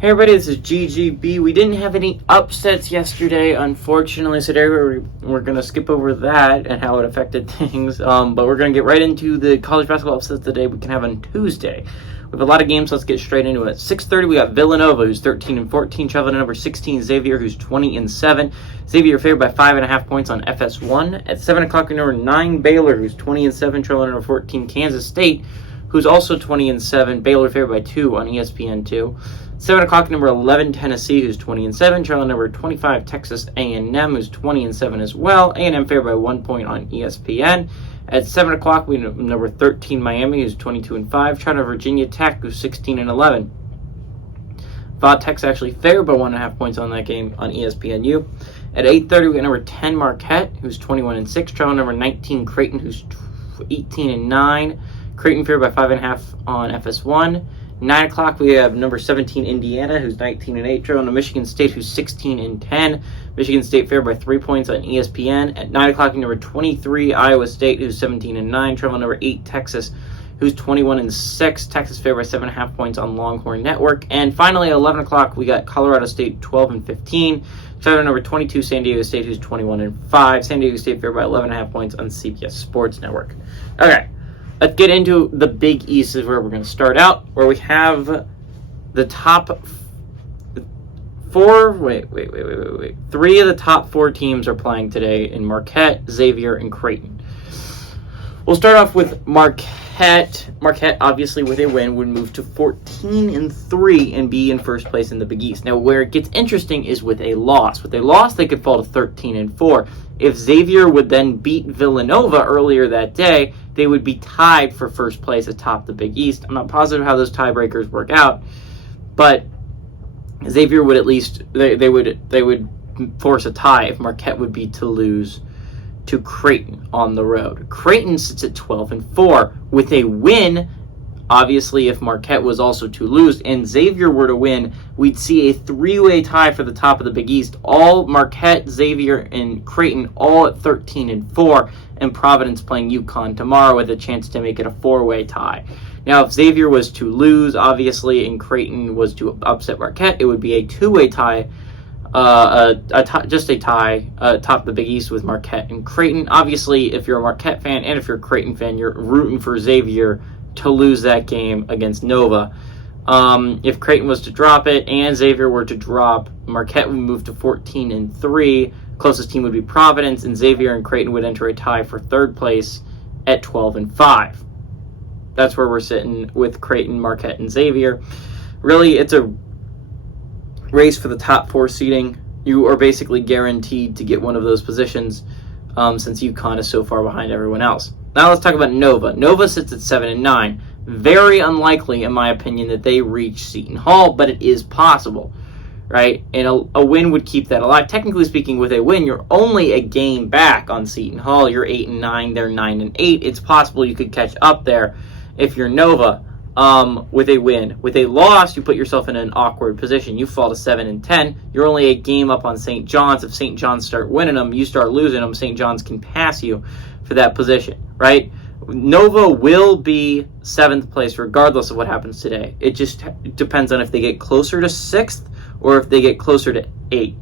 Hey everybody, this is GGB. We didn't have any upsets yesterday, unfortunately, so today we're going to skip over that and how it affected things, but we're going to get right into the college basketball upsets today we can have on Tuesday. We have a lot of games, so let's get straight into it. At 6:30, we got Villanova, who's 13-14, traveling to number 16, Xavier, who's 20-7. Xavier favored by 5.5 points on FS1. At 7 o'clock, number 9, Baylor, who's 20-7, traveling to number 14, Kansas State, who's also 20-7. Baylor favored by 2 on ESPN2. 7 o'clock, number 11, Tennessee, who's 20-7, trailing number 25, Texas A&M, who's 20-7 as well. A&M favored by 1 point on ESPN. At 7 o'clock, we have number 13, Miami, who's 22-5, trailing Virginia Tech, who's 16-11. Tech's actually favored by 1.5 points on that game on ESPNU. At 8:30, we got number 10, Marquette, who's 21-6, trailing number 19, Creighton, who's 18-9. Creighton favored by 5.5 on FS1. 9 o'clock, we have number 17, Indiana, who's 19-8, trailing to Michigan State, who's 16-10. Michigan State favored by 3 points on ESPN. At 9 o'clock, number 23, Iowa State, who's 17-9, trailing number 8, Texas, who's 21-6. Texas favored by 7.5 points on Longhorn Network. And finally, at 11 o'clock, we got Colorado State, 12-15, trailing number 22, San Diego State, who's 21-5. San Diego State favored by 11.5 points on CBS Sports Network. Okay. Let's get into the Big East is where we're going to start out, where we have the top four. Three of the top 4 teams are playing today in Marquette, Xavier, and Creighton. We'll start off with Marquette. Marquette, obviously, with a win, would move to 14-3 and be in first place in the Big East. Now, where it gets interesting is with a loss. With a loss, they could fall to 13-4. If Xavier would then beat Villanova earlier that day, they would be tied for first place atop the Big East. I'm not positive how those tiebreakers work out, but Xavier would at least they would force a tie if Marquette would be to lose to Creighton on the road. Creighton sits at 12-4 with a win. Obviously, if Marquette was also to lose and Xavier were to win, we'd see a 3-way tie for the top of the Big East. All Marquette, Xavier, and Creighton all at 13-4, and Providence playing UConn tomorrow with a chance to make it a 4-way tie. Now, if Xavier was to lose, obviously, and Creighton was to upset Marquette, it would be a 2-way tie. Just a tie top the Big East with Marquette and Creighton. Obviously, if you're a Marquette fan and if you're a Creighton fan, you're rooting for Xavier to lose that game against Nova. If Creighton was to drop it and Xavier were to drop, Marquette would move to 14-3. Closest team would be Providence, and Xavier and Creighton would enter a tie for third place at 12-5. That's where we're sitting with Creighton, Marquette, and Xavier. Really, it's a race for the top 4 seeding. You are basically guaranteed to get one of those positions since UConn is so far behind everyone else. Now let's talk about Nova. Nova sits at 7-9. Very unlikely, in my opinion, that they reach Seton Hall, but it is possible, right? And a win would keep that alive. Technically speaking, with a win, you're only a game back on Seton Hall. You're 8-9, they're 9-8. It's possible you could catch up there if you're Nova with a win. With a loss, you put yourself in an awkward position. You fall to 7-10. You're only a game up on St. John's. If St. John's start winning them, you start losing them. St. John's can pass you for that position, right? Nova will be 7th place regardless of what happens today. It just depends on if they get closer to 6th or if they get closer to 8.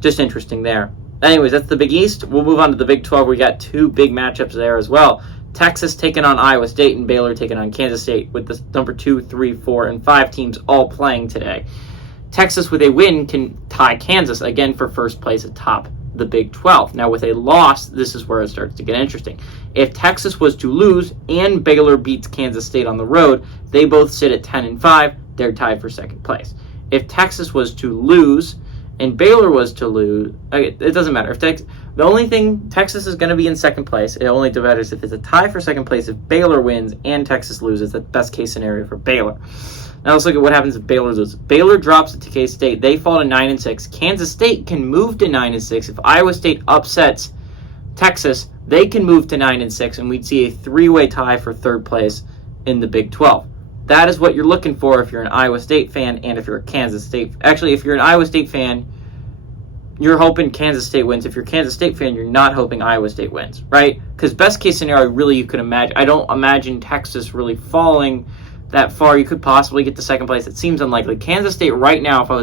Just interesting there. Anyways, that's the Big East. We'll move on to the Big 12. We got 2 big matchups there as well. Texas taking on Iowa State and Baylor taking on Kansas State with the number 2, 3, 4, and 5 teams all playing today. Texas with a win can tie Kansas again for first place atop the Big 12. Now with a loss, this is where it starts to get interesting. If Texas was to lose and Baylor beats Kansas State on the road, they both sit at 10-5. They're tied for second place. If Texas was to lose and Baylor was to lose, it doesn't matter. The only thing, Texas is going to be in second place. It only matters if it's a tie for second place. If Baylor wins and Texas loses, the best case scenario for Baylor. Now let's look at what happens if Baylor loses. Baylor drops it to K-State. They fall to 9-6. Kansas State can move to 9-6. If Iowa State upsets Texas, they can move to 9-6, and we'd see a 3-way tie for third place in the Big 12. That is what you're looking for if you're an Iowa State fan and if you're a Kansas State. Actually, if you're an Iowa State fan, you're hoping Kansas State wins. If you're a Kansas State fan, you're not hoping Iowa State wins, right? Because best case scenario, really, you could imagine. I don't imagine Texas really falling that far. You could possibly get to second place. It seems unlikely. Kansas State right now, if I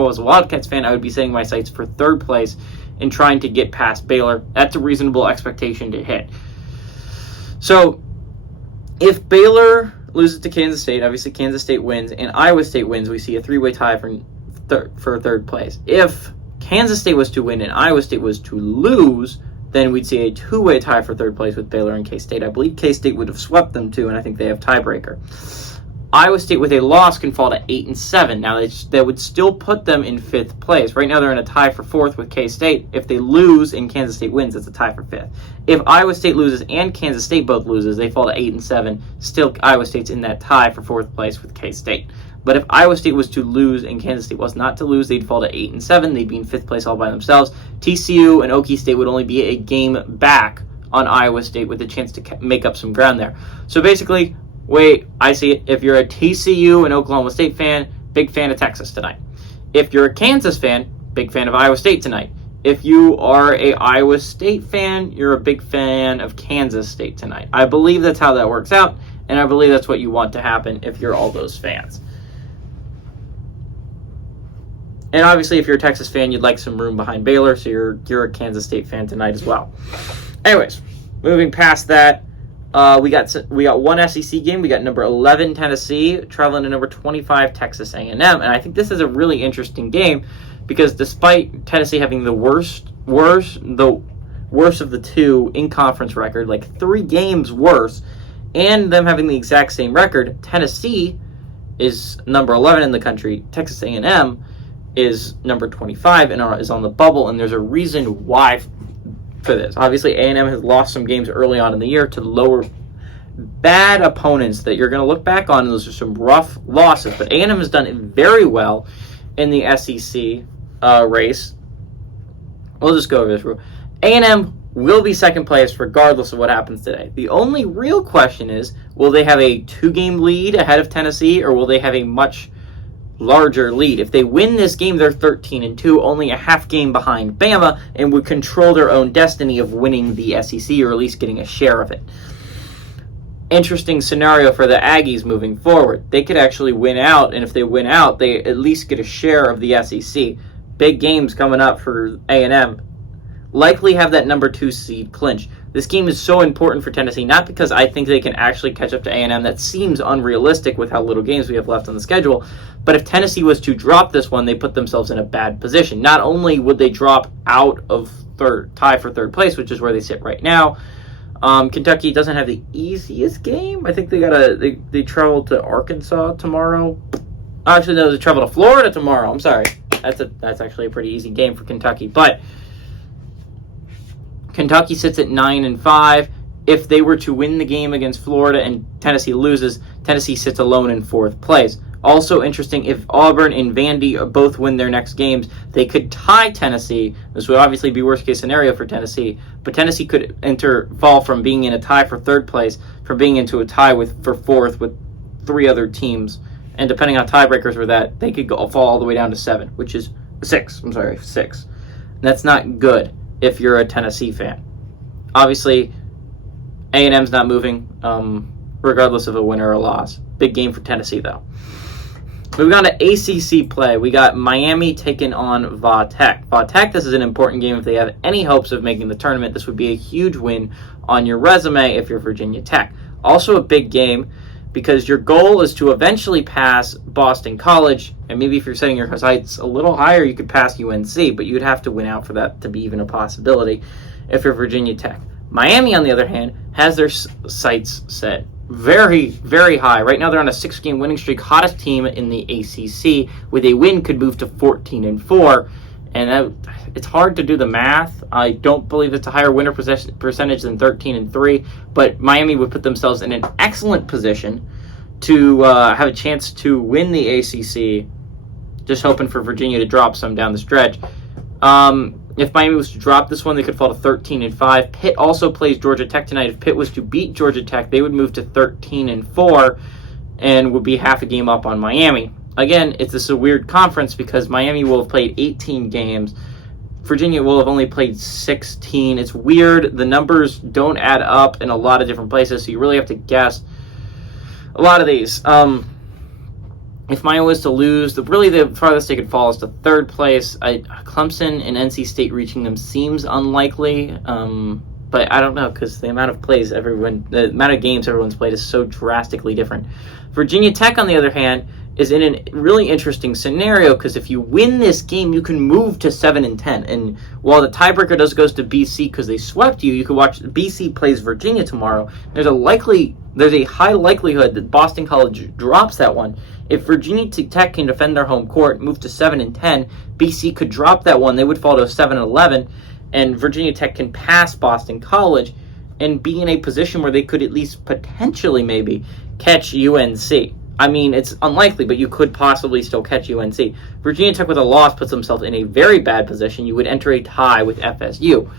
was a Wildcats fan, I would be setting my sights for third place and trying to get past Baylor. That's a reasonable expectation to hit. So if Baylor loses to Kansas State, obviously Kansas State wins, and Iowa State wins, we see a three-way tie for third place. If Kansas State was to win and Iowa State was to lose, then we'd see a two-way tie for third place with Baylor and K-State. I believe K-State would have swept them too, and I think they have tiebreaker. Iowa State with a loss can fall to 8-7. Now that would still put them in fifth place. Right now they're in a tie for fourth with K-State. If they lose and Kansas State wins, it's a tie for fifth. If Iowa State loses and Kansas State both loses, they fall to 8-7. Still, Iowa State's in that tie for fourth place with K-State. But if Iowa State was to lose and Kansas State was not to lose, they'd fall to 8-7. They'd be in fifth place all by themselves. TCU and Okie State would only be a game back on Iowa State with a chance to make up some ground there. So basically, I see it. If you're a TCU and Oklahoma State fan, big fan of Texas tonight. If you're a Kansas fan, big fan of Iowa State tonight. If you are a Iowa State fan, you're a big fan of Kansas State tonight. I believe that's how that works out, and I believe that's what you want to happen if you're all those fans. And obviously, if you're a Texas fan, you'd like some room behind Baylor, so you're a Kansas State fan tonight as well. Anyways, moving past that, we got one SEC game. We got number 11 Tennessee traveling to number 25 Texas A&M, and I think this is a really interesting game because despite Tennessee having the worst of the two in conference record, like 3 games worse, and them having the exact same record, Tennessee is number 11 in the country. Texas A&M is number 25 and is on the bubble, and there's a reason why for this. Obviously, A&M has lost some games early on in the year to lower bad opponents that you're going to look back on, and those are some rough losses. But A&M has done very well in the SEC race. We'll just go over this rule. A&M will be second place regardless of what happens today. The only real question is, will they have a 2-game lead ahead of Tennessee, or will they have a much larger lead? If they win this game, they're 13-2, only a half game behind Bama, and would control their own destiny of winning the SEC, or at least getting a share of it. Interesting scenario for the Aggies moving forward. They could actually win out, and if they win out, they at least get a share of the SEC. Big games coming up for A&M. Likely have that number 2 seed clinch. This game is so important for Tennessee, not because I think they can actually catch up to A&M. That seems unrealistic with how little games we have left on the schedule. But if Tennessee was to drop this one, they put themselves in a bad position. Not only would they drop out of tie for third place, which is where they sit right now. Kentucky doesn't have the easiest game. I think they travel to Arkansas tomorrow. Actually, no, they travel to Florida tomorrow. I'm sorry. That's actually a pretty easy game for Kentucky. But Kentucky sits at 9-5. If they were to win the game against Florida and Tennessee loses, Tennessee sits alone in fourth place. Also interesting, if Auburn and Vandy both win their next games, they could tie Tennessee. This would obviously be worst case scenario for Tennessee, but Tennessee could fall from being in a tie for third place, from being into a tie for fourth with 3 other teams. And depending on tiebreakers for that, they could fall all the way down to 6. And that's not good if you're a Tennessee fan. Obviously, A&M's not moving, regardless of a win or a loss. Big game for Tennessee, though. Moving on to ACC play, we got Miami taking on Va Tech. Va Tech, this is an important game if they have any hopes of making the tournament. This would be a huge win on your resume if you're Virginia Tech. Also a big game because your goal is to eventually pass Boston College, and maybe if you're setting your sights a little higher, you could pass UNC, but you'd have to win out for that to be even a possibility if you're Virginia Tech. Miami, on the other hand, has their sights set very, very high. Right now, they're on a 6-game winning streak, hottest team in the ACC. With a win, could move to 14-4, and it's hard to do the math. I don't believe it's a higher winner percentage than 13-3, but Miami would put themselves in an excellent position to have a chance to win the ACC. Just hoping for Virginia to drop some down the stretch. If Miami was to drop this one, they could fall to 13-5. Pitt also plays Georgia Tech tonight. If Pitt was to beat Georgia Tech, they would move to 13-4 and would be half a game up on Miami. Again, it's a weird conference because Miami will have played 18 games. Virginia will have only played 16. It's weird. The numbers don't add up in a lot of different places, so you really have to guess. a lot of these. If Miami was to lose, the farthest they could fall is to third place. Clemson and NC State reaching them seems unlikely, but I don't know because the amount of games everyone's played is so drastically different. Virginia Tech, on the other hand, is in a really interesting scenario because if you win this game, you can move to 7-10. And while the tiebreaker goes to BC because they swept you, you can watch BC plays Virginia tomorrow. There's a high likelihood that Boston College drops that one. If Virginia Tech can defend their home court, move to 7-10, BC could drop that one. They would fall to 7-11, and Virginia Tech can pass Boston College and be in a position where they could at least potentially maybe catch UNC. I mean, it's unlikely, but you could possibly still catch UNC. Virginia Tech with a loss puts themselves in a very bad position. You would enter a tie with FSU.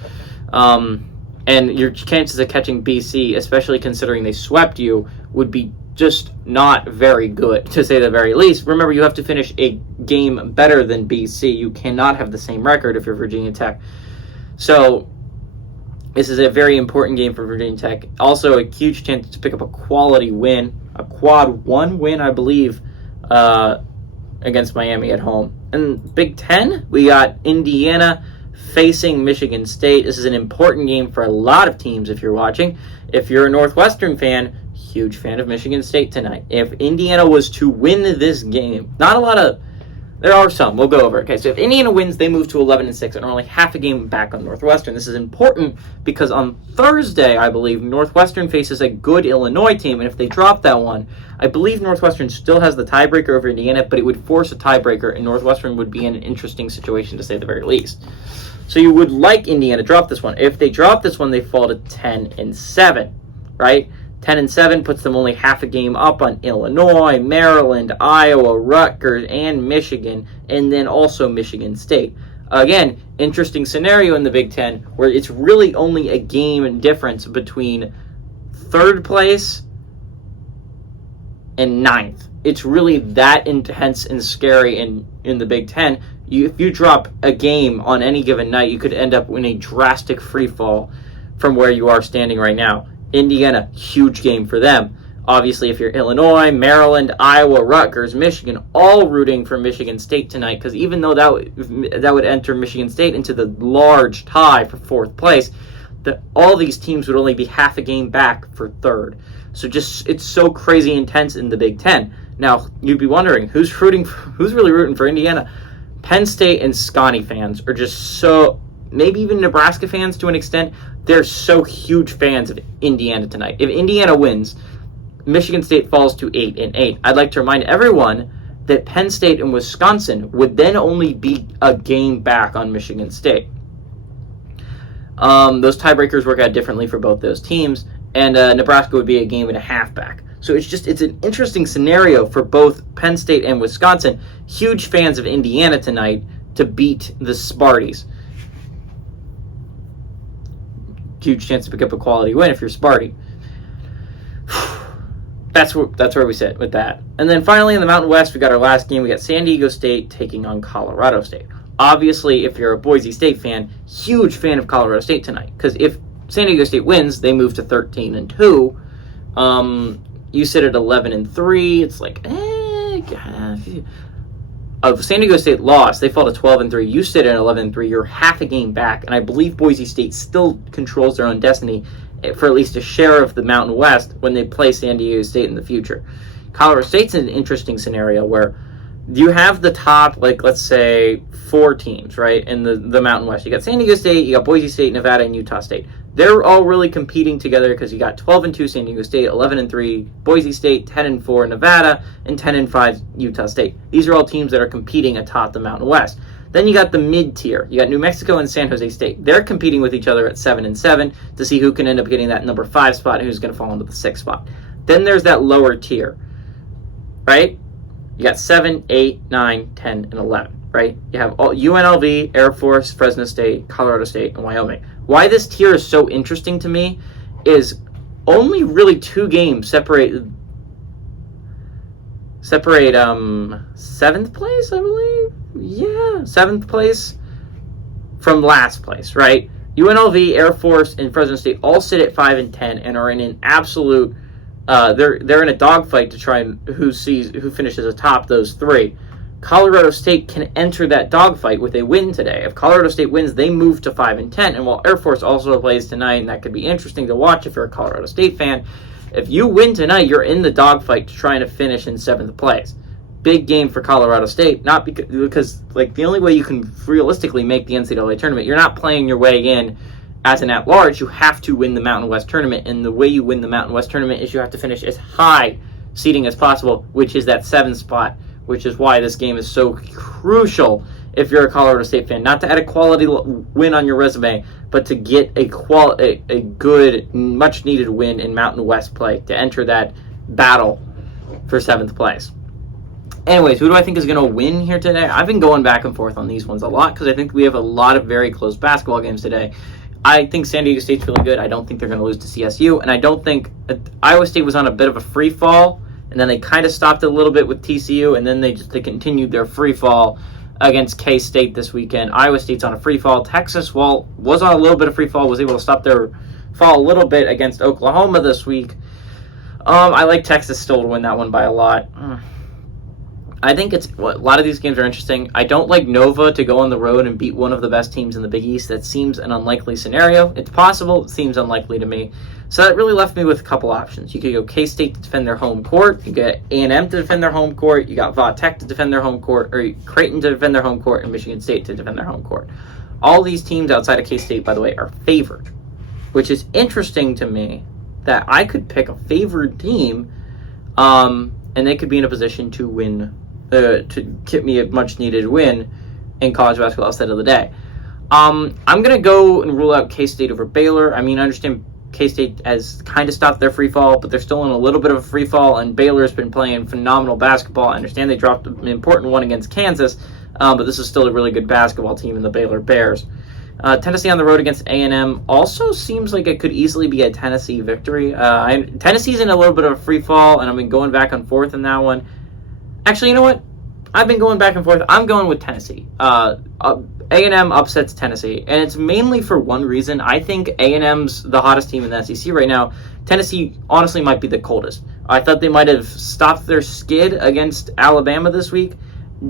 And your chances of catching BC, especially considering they swept you, would be just not very good, to say the very least. Remember, you have to finish a game better than BC. You cannot have the same record if you're Virginia Tech. So this is a very important game for Virginia Tech. Also, a huge chance to pick up a quality win, a quad 1 win, I believe, against Miami at home. And Big Ten, we got Indiana facing Michigan State. This is an important game for a lot of teams if you're watching. If you're a Northwestern fan, huge fan of Michigan State tonight. If Indiana was to win this game, there are some, we'll go over. Okay, so if Indiana wins, they move to 11-6 and are only half a game back on Northwestern. This is important because on Thursday, I believe, Northwestern faces a good Illinois team, and if they drop that one, I believe Northwestern still has the tiebreaker over Indiana, but it would force a tiebreaker, and Northwestern would be in an interesting situation, to say the very least. So you would like Indiana to drop this one. If they drop this one, they fall to 10-7, right? 10-7 puts them only half a game up on Illinois, Maryland, Iowa, Rutgers, and Michigan, and then also Michigan State. Again, interesting scenario in the Big Ten where it's really only a game difference between third place and ninth. It's really that intense and scary in the Big Ten. If you drop a game on any given night, you could end up in a drastic free fall from where you are standing right now. Indiana, huge game for them. Obviously, if you're Illinois, Maryland, Iowa, Rutgers, Michigan, all rooting for Michigan State tonight, because even though that would enter Michigan State into the large tie for fourth place, all these teams would only be half a game back for third. So it's so crazy intense in the Big Ten. Now, you'd be wondering, who's really rooting for Indiana? Penn State and Scotty fans are just so, maybe even Nebraska fans to an extent, they're so huge fans of Indiana tonight. If Indiana wins, Michigan State falls to 8-8. I'd like to remind everyone that Penn State and Wisconsin would then only be a game back on Michigan State. Those tiebreakers work out differently for both those teams, and Nebraska would be a game and a half back. So it's an interesting scenario for both Penn State and Wisconsin. Huge fans of Indiana tonight to beat the Sparties. Huge chance to pick up a quality win if you're Sparty. That's where we sit with that. And then finally in the Mountain West, we got our last game. We got San Diego State taking on Colorado State. Obviously, if you're a Boise State fan, huge fan of Colorado State tonight. Because if San Diego State wins, they move to 13-2. You sit at 11-3. It's like, if San Diego State lost, they fall to 12-3. You sit at 11-3. You're half a game back, and I believe Boise State still controls their own destiny for at least a share of the Mountain West when they play San Diego State in the future. Colorado State's an interesting scenario where you have the top, let's say, 4 teams, right, in the Mountain West. You got San Diego State, you got Boise State, Nevada, and Utah State. They're all really competing together because you got 12-2 San Diego State, 11-3 Boise State, 10-4 Nevada, and 10-5 Utah State. These are all teams that are competing atop the Mountain West. Then you got the mid-tier. You got New Mexico and San Jose State. They're competing with each other at 7-7 to see who can end up getting that number 5 spot and who's going to fall into the 6th spot. Then there's that lower tier, right? You got 7, 8, 9, 10, and 11, right? You have all UNLV, Air Force, Fresno State, Colorado State, and Wyoming. Why this tier is so interesting to me is only really 2 games separate 7th place, I believe. Yeah, 7th place from last place, right? UNLV, Air Force, and Fresno State all sit at 5 and 10 and are in an absolute they're in a dogfight to try and who finishes atop those three. Colorado State can enter that dogfight with a win today. If Colorado State wins, they move to 5-10. And while Air Force also plays tonight, and that could be interesting to watch if you're a Colorado State fan, if you win tonight, you're in the dogfight to try to finish in 7th place. Big game for Colorado State, not because like the only way you can realistically make the NCAA tournament, you're not playing your way in as an at-large. You have to win the Mountain West tournament, and the way you win the Mountain West tournament is you have to finish as high seeding as possible, which is that 7th spot, which is why this game is so crucial if you're a Colorado State fan. Not to add a quality win on your resume, but to get a good, much-needed win in Mountain West play to enter that battle for 7th place. Anyways, who do I think is going to win here today? I've been going back and forth on these ones a lot because I think we have a lot of very close basketball games today. I think San Diego State's really good. I don't think they're going to lose to CSU, and I don't think Iowa State was on a bit of a free fall, and then they kind of stopped a little bit with TCU, and then they continued their free fall against K-State this weekend. Iowa State's on a free fall. Texas, was on a little bit of free fall, was able to stop their fall a little bit against Oklahoma this week. I like Texas still to win that one by a lot. I think a lot of these games are interesting. I don't like Nova to go on the road and beat one of the best teams in the Big East. That seems an unlikely scenario. It's possible. It seems unlikely to me. So that really left me with a couple options. You could go K-State to defend their home court. You get A&M to defend their home court. You got Va Tech to defend their home court, or Creighton to defend their home court, and Michigan State to defend their home court. All these teams outside of K-State, by the way, are favored, which is interesting to me that I could pick a favored team, and they could be in a position to win, to get me a much-needed win in college basketball instead of the day. I'm going to go and rule out K-State over Baylor. I mean, I understand K-State has kind of stopped their free fall, but they're still in a little bit of a free fall, and Baylor's been playing phenomenal basketball. I understand they dropped an important one against Kansas, but this is still a really good basketball team in the Baylor Bears. Tennessee on the road against A&M also seems like it could easily be a Tennessee victory. Tennessee's in a little bit of a free fall, and I've been going back and forth in that one. Actually, you know what? I've been going back and forth. I'm going with Tennessee. A&M upsets Tennessee, and it's mainly for one reason. I think A&M's the hottest team in the SEC right now. Tennessee, honestly, might be the coldest. I thought they might have stopped their skid against Alabama this week.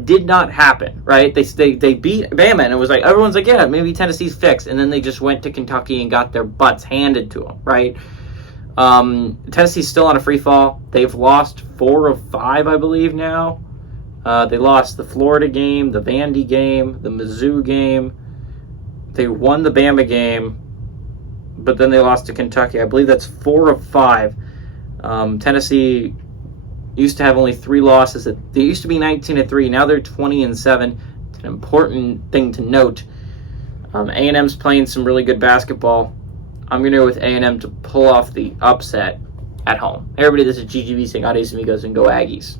Did not happen, right? They beat Bama, and it was like, everyone's like, yeah, maybe Tennessee's fixed, and then they just went to Kentucky and got their butts handed to them, right? Tennessee's still on a free fall. They've lost 4 of 5, I believe, now. They lost the Florida game, the Vandy game, the Mizzou game. They won the Bama game, but then they lost to Kentucky. I believe that's 4 of 5. Tennessee used to have only 3 losses. They used to be 19-3. Now they're 20-7. It's an important thing to note. A&M's playing some really good basketball. I'm going to go with A&M to pull off the upset at home. Everybody, this is GGB saying adios amigos and go Aggies.